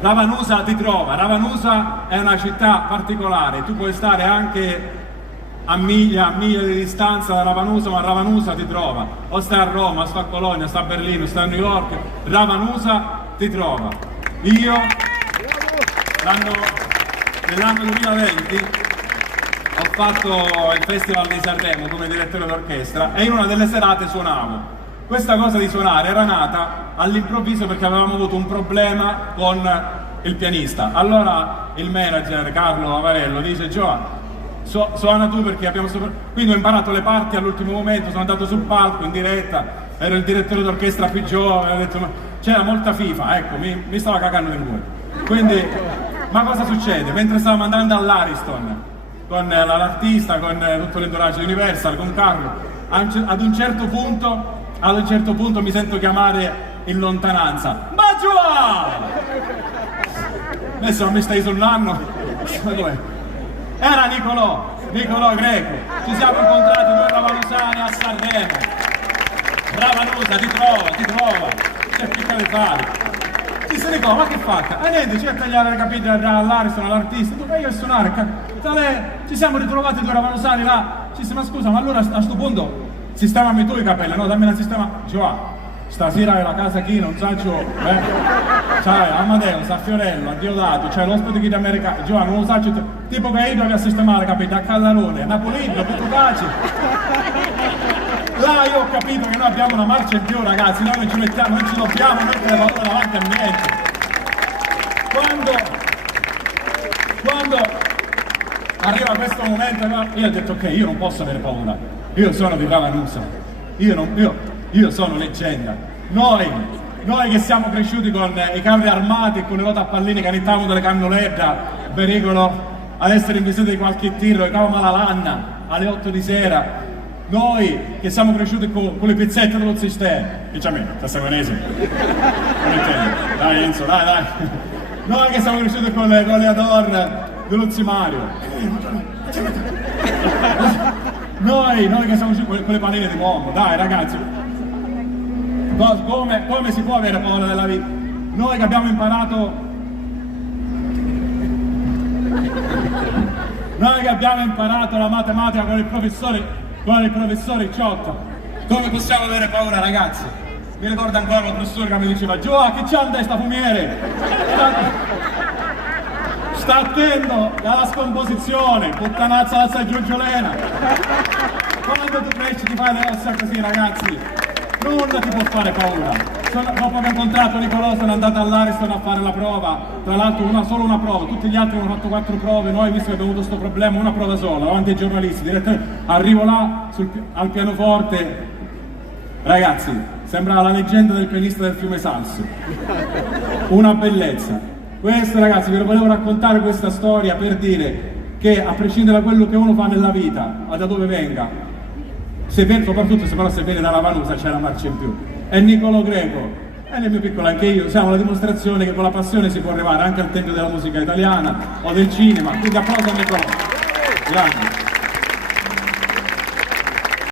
Ravanusa ti trova. Ravanusa è una città particolare, tu puoi stare anche a miglia di distanza da Ravanusa, ma Ravanusa ti trova. O stai a Roma, o stai a Colonia, o stai a Berlino, o stai a New York, Ravanusa ti trova. Io nell'anno 2020 ho fatto il Festival di Sanremo come direttore d'orchestra e in una delle serate suonavo. Questa cosa di suonare era nata all'improvviso perché avevamo avuto un problema con il pianista. Allora il manager Carlo Avarello dice: Gioa, suona tu perché abbiamo quindi ho imparato le parti all'ultimo momento, sono andato sul palco in diretta, ero il direttore d'orchestra più giovane, ho detto, ma c'era molta FIFA, ecco, mi stava cagando in cuore. Quindi, ma cosa succede? Mentre stavamo andando all'Ariston con l'artista, con tutto l'entourage Universal, con Carlo, ad un certo punto mi sento chiamare in lontananza: ma Gioa! Adesso non mi stai sul nanno? Era Nicolò Greco. Ci siamo incontrati due ravanusani a Sanremo. Ravanusa ti trova, c'è che deve fare. Ci si ricorda, ma che fatta? E niente, c'è a tagliare le capite all'Ariston, all'artista, tu vai a suonare, ci siamo ritrovati due ravanusani là, ci si, ma scusa, ma allora a sto punto sistemami tu i capelli, no, dammi una sistema. Gioa, stasera è la casa chi, non so, c'hai Amadeo, San Fiorello, a Diodato, c'è l'ospite di americano, Gioa, non lo so, tipo che io devo sistemare, capite, a Callarone, a Napolino, tutto pace. Là io ho capito che noi abbiamo una marcia in più, ragazzi, noi non ci dobbiamo mettere paura davanti a niente. Quando arriva questo momento, io ho detto ok, io non posso avere paura, io sono di Ravanusa, io sono leggenda. Noi che siamo cresciuti con i carri armati e con le ruote a palline, carittavamo delle cannolette, pericolo ad essere investiti di qualche tiro, e cavamo la lanna alle 8 di sera. Noi che siamo cresciuti con le pizzette dello Zistè, diciamo, Tassagonese, dai Enzo, dai. Noi che siamo cresciuti con le Ador dello Zimario. Noi che siamo cresciuti con le panine di uomo, dai ragazzi. Come si può avere paura della vita? Noi che abbiamo imparato la matematica con il professore Ciotto, come possiamo avere paura, ragazzi? Mi ricordo ancora il professore che mi diceva: Gioa, che c'ha in testa fumiere? Sta attento alla scomposizione, puttanazza la sai Giorgiolena. Quando tu cresci ti fai le ossa così, ragazzi, nulla ti può fare paura. Dopo aver incontrato Nicolò sono andato all'Ariston a fare la prova, tra l'altro solo una prova, tutti gli altri hanno fatto 4 prove, noi visto che abbiamo avuto questo problema, una prova sola, davanti ai giornalisti, direttamente arrivo là al pianoforte, ragazzi, sembra la leggenda del pianista del fiume Salso, una bellezza. Questo, ragazzi, vi volevo raccontare questa storia per dire che a prescindere da quello che uno fa nella vita, da dove venga, soprattutto se viene da Ravanusa c'è la marcia in più. E Nicolò Greco, e nel mio piccolo anche io, siamo la dimostrazione che con la passione si può arrivare anche al tempio della musica italiana o del cinema, quindi applauso a Nicolò. Grazie.